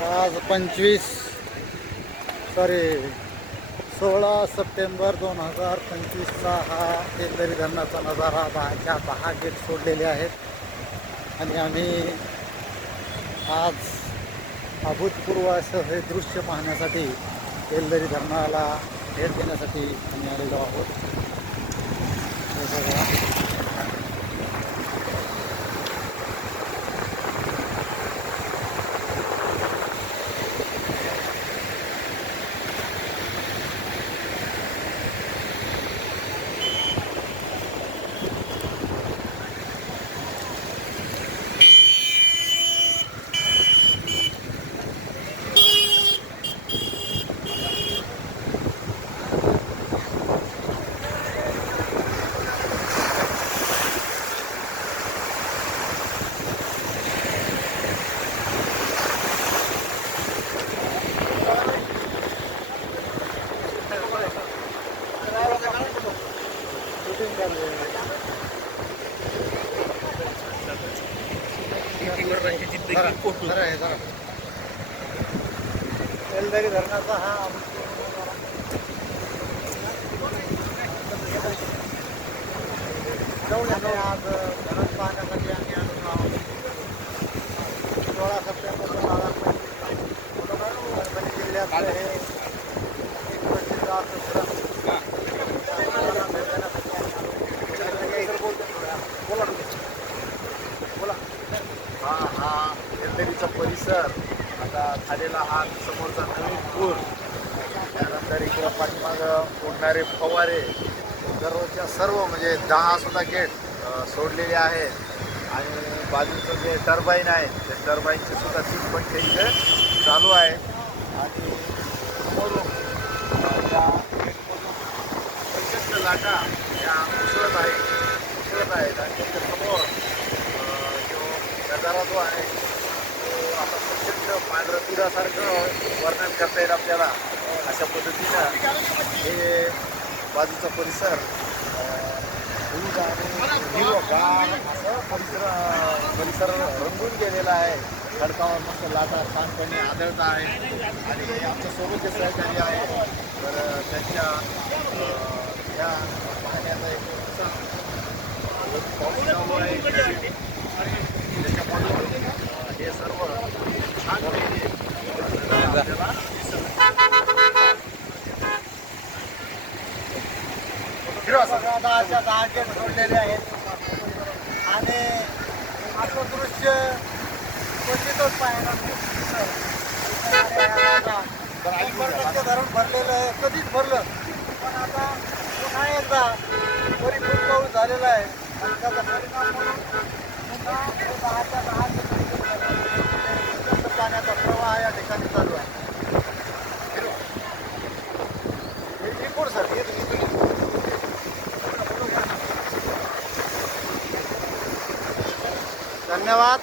आज 16 सप्टेंबर 2025चा हा तेलदरी धरणाचा नजारा 10 गेट सोडलेले आहेत आणि आम्ही आज अभूतपूर्व असं हे दृश्य पाहण्यासाठी तेलदरी धरणाला भेट देण्यासाठी आम्ही आलेलो आहोत. हे बघा. तेलदरी धरणाचा हा आज धरण पाहण्यासाठी आम्ही आलो आहोत. 16 सप्टेंबर 2025 परभणी जिल्ह्यात हे एक प्रसिद्ध असं हा तेलदरीचा परिसर, आता झालेला हा समोरचा नवीन पूल, त्यानंतर इकडं पाठीमागं उडणारे फवारे, दररोजच्या सर्व म्हणजे 10 सुद्धा गेट सोडलेले आहेत आणि बाजूचं जे टर्बाईन आहे त्या टर्बाईनची सुद्धा 3 पंखे इथे चालू आहे आणि समोरून त्या प्रचंड लाटा या उसळत आहेत आणि त्याच्यासमोर जो नजारा जो आहे तो आता प्रचंड पांढरं दुधासारखं वर्णन करता येईल आपल्याला. अशा पद्धतीनं हे बाजूचा परिसर दूध आणि हिरवगार असं परिसर रंगून गेलेला आहे. खडकावर मस्त लाटा शांतपणे आढळत आहे आणि आमच्यासोबत जे सहकारी आहे तर त्यांच्या या पाहण्याचा एक पाऊस चालू आहे त्याच्यामधून हे सर्व छान आपल्याला 10 गेट सोडलेले आहेत आणि असं दृश्य क्वचितच पाहायला धरण भरलेलं आहे. कधीच भरलं पण आता पुन्हा एकदा परिपूर्ण पाऊस झालेला आहे आणि त्याचा परिणाम म्हणून पुन्हा 10 पाण्याचा प्रवाह या ठिकाणी चालू आहे. सर धन्यवाद.